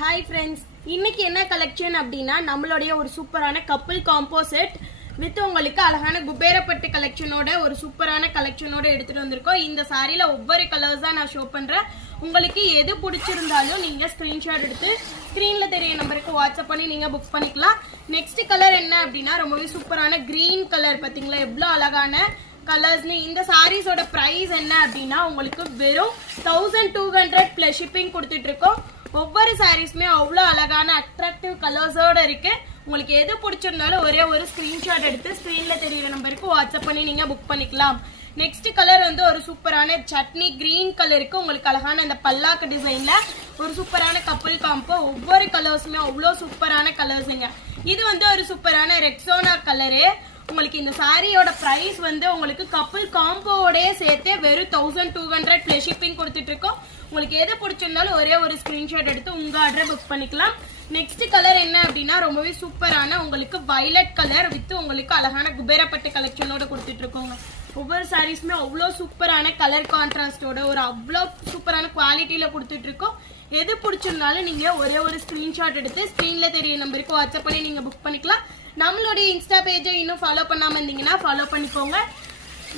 Hi friends, இன்னைக்கு என்ன collection அப்படின்னா நம்மளுடைய ஒரு சூப்பரான கப்பிள் காம்போ செட் வித் உங்களுக்கு அழகான குபேரப்பட்டு கலெக்ஷனோட ஒரு சூப்பரான கலெக்ஷனோட எடுத்துட்டு வந்திருக்கோம். இந்த சாரியில ஒவ்வொரு கலர்ஸ் தான் நான் ஷோ பண்றேன். உங்களுக்கு எது பிடிச்சிருந்தாலும் நீங்க ஸ்கிரீன்ஷாட் எடுத்து ஸ்கிரீன்ல தெரிய நம்பருக்கு வாட்ஸ்அப் பண்ணி நீங்க புக் பண்ணிக்கலாம். நெக்ஸ்ட் கலர் என்ன அப்படின்னா ரொம்பவே சூப்பரான கிரீன் கலர். பாத்தீங்களா எவ்வளவு அழகான கலர்ஸ்னு. இந்த சாரீஸோட பிரைஸ் என்ன அப்படின்னா உங்களுக்கு வெறும் 1200 பிளஸ் ஷிப்பிங் கொடுத்துட்டு இருக்கோம். ஒவ்வொரு சாரீஸுமே அவ்வளோ அழகான அட்ராக்டிவ் கலர்ஸோட இருக்கு. உங்களுக்கு எது பிடிச்சிருந்தாலும் ஒரே ஒரு ஸ்கிரீன்ஷாட் எடுத்து ஸ்கிரீன்ல தெரியுற நம்பருக்கு வாட்ஸ்அப் பண்ணி நீங்க புக் பண்ணிக்கலாம். நெக்ஸ்ட் கலர் வந்து ஒரு சூப்பரான சட்னி கிரீன் கலருக்கு உங்களுக்கு அழகான இந்த பல்லாக்கு டிசைன்ல ஒரு சூப்பரான கப்பிள் காம்போ. ஒவ்வொரு கலர்ஸுமே அவ்வளோ சூப்பரான கலர்ஸுங்க. இது வந்து ஒரு சூப்பரான ரெக்ஸோனா கலரு. உங்களுக்கு இந்த சாரியோட பிரைஸ் வந்து உங்களுக்கு கப்பிள் காம்போவோடய சேர்த்து வெறும் 1200 பிளஸ் ஷிப்பிங் கொடுத்துட்டு இருக்கோம். உங்களுக்கு எது பிடிச்சிருந்தாலும் ஒரே ஒரு ஸ்கிரீன்ஷாட் எடுத்து உங்க ஆர்டர் புக் பண்ணிக்கலாம். நெக்ஸ்ட் கலர் என்ன அப்படின்னா ரொம்பவே சூப்பரான உங்களுக்கு வயலட் கலர் வித் உங்களுக்கு அழகான குபேரப்பட்டு கலெக்ஷனோட கொடுத்துட்டு இருக்கோங்க. ஒவ்வொரு சாரீஸுமே அவ்வளோ சூப்பரான கலர் கான்ட்ராஸ்டோட ஒரு அவ்வளோ சூப்பரான குவாலிட்டியில கொடுத்துட்டு இருக்கோம். எது பிடிச்சிருந்தாலும் நீங்க ஒரே ஒரு ஸ்கிரீன்ஷாட் எடுத்து ஸ்கிரீன்ல தெரிய நம்பருக்கு வாட்ஸ்அப் பண்ணி நீங்க புக் பண்ணிக்கலாம். நம்மளுடைய இன்ஸ்டா பேஜை இன்னும் ஃபாலோ பண்ணாம இருந்தீங்கன்னா ஃபாலோ பண்ணிக்கோங்க.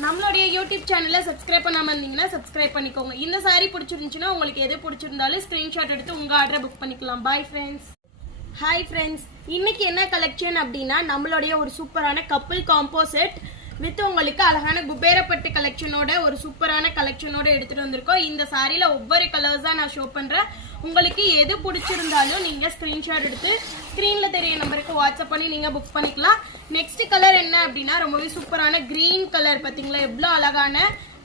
நம்மளுடைய யூடியூப் சேனலை சப்ஸ்கிரைப் பண்ணாம இருந்தீங்கன்னா சப்ஸ்கிரைப் பண்ணிக்கோங்க. இந்த சாரி பிடிச்சிருந்துச்சுன்னா உங்களுக்கு எது பிடிச்சிருந்தாலும் ஸ்கிரீன்ஷாட் எடுத்து உங்க ஆர்டரை புக் பண்ணிக்கலாம். Bye friends. ஹாய் ஃப்ரெண்ட்ஸ், இன்னைக்கு என்ன கலெக்ஷன் அப்படின்னா நம்மளுடைய ஒரு சூப்பரான கப்பிள் காம்போ செட் வித் உங்களுக்கு அழகான குபேரப்பட்டு கலெக்ஷனோட ஒரு சூப்பரான கலெக்ஷனோட எடுத்துட்டு வந்திருக்கோம். இந்த சாரியில ஒவ்வொரு கலர்ஸ் தான் நான் ஷோ பண்றேன். உங்களுக்கு எது பிடிச்சிருந்தாலும் நீங்க ஸ்கிரீன்ஷாட் எடுத்து ஸ்கிரீன்ல தெரிய நம்பருக்கு வாட்ஸ்அப் பண்ணி நீங்க புக் பண்ணிக்கலாம். நெக்ஸ்ட் கலர் என்ன அப்படின்னா ரொம்பவே சூப்பரான கிரீன் கலர். பாத்தீங்களா எவ்வளவு அழகான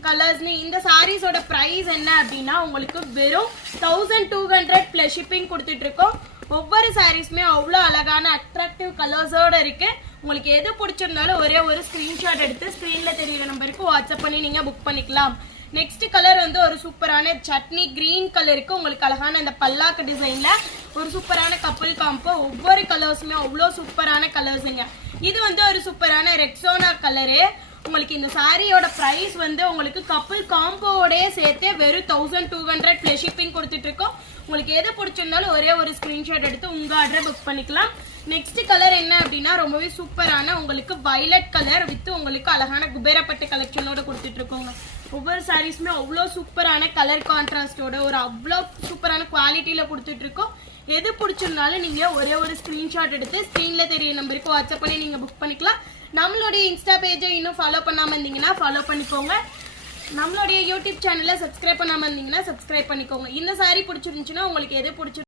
கலர்ஸ்னு. இந்த சாரீஸோட பிரைஸ் என்ன அப்படின்னா உங்களுக்கு வெறும் 1200 பிளஸ் ஷிப்பிங் கொடுத்துட்டு இருக்கோம். ஒவ்வொரு சாரீஸுமே அவ்வளோ அழகான அட்ராக்டிவ் கலர்ஸோட இருக்கு. உங்களுக்கு எது பிடிச்சிருந்தாலும் ஒரே ஒரு ஸ்கிரீன்ஷாட் எடுத்து ஸ்கிரீன்ல தெரியுற நம்பருக்கு வாட்ஸ்அப் பண்ணி நீங்க புக் பண்ணிக்கலாம். நெக்ஸ்ட் கலர் வந்து ஒரு சூப்பரான சட்னி கிரீன் கலருக்கு உங்களுக்கு அழகான இந்த பல்லாக்கு டிசைன்ல ஒரு சூப்பரான கப்பிள் காம்போ. ஒவ்வொரு கலர்ஸுமே அவ்வளோ சூப்பரான கலர்ஸுங்க. இது வந்து ஒரு சூப்பரான ரெக்ஸோனா கலரு. உங்களுக்கு இந்த சாரியோட பிரைஸ் வந்து உங்களுக்கு கப்பிள் காம்போவோடய சேர்த்து வெறும் 1200 பிளஸ் ஷிப்பிங் கொடுத்துட்டு இருக்கோம். உங்களுக்கு எது பிடிச்சிருந்தாலும் ஒரே ஒரு ஸ்கிரீன்ஷாட் எடுத்து உங்க ஆர்டரை புக் பண்ணிக்கலாம். நெக்ஸ்ட் கலர் என்ன அப்படின்னா ரொம்பவே சூப்பரான உங்களுக்கு வயலட் கலர் வித் உங்களுக்கு அழகான குபேரப்பட்டு கலெக்ஷனோட கொடுத்துட்டு இருக்கோங்க. ஒவ்வொரு சாரீஸுமே அவ்வளோ சூப்பரான கலர் கான்ட்ராஸ்டோட ஒரு அவ்வளோ சூப்பரான குவாலிட்டியில கொடுத்துட்டு இருக்கோம். எது பிடிச்சிருந்தாலும் நீங்க ஒரே ஒரு ஸ்கிரீன்ஷாட் எடுத்து ஸ்கிரீன்ல தெரிய நம்பருக்கு வாட்ஸ்அப் பண்ணி நீங்க புக் பண்ணிக்கலாம். நம்மளுடைய இன்ஸ்டா பேஜை இன்னும் ஃபாலோ பண்ணாம இருந்தீங்கன்னா ஃபாலோ பண்ணிக்கோங்க. நம்மளுடைய யூடியூப் சேனலை சப்ஸ்கிரைப் பண்ணாம இருந்தீங்கன்னா சப்ஸ்கிரைப் பண்ணிக்கோங்க. இந்த சாரி பிடிச்சிருந்துச்சுன்னா உங்களுக்கு எது பிடிச்சிருக்கு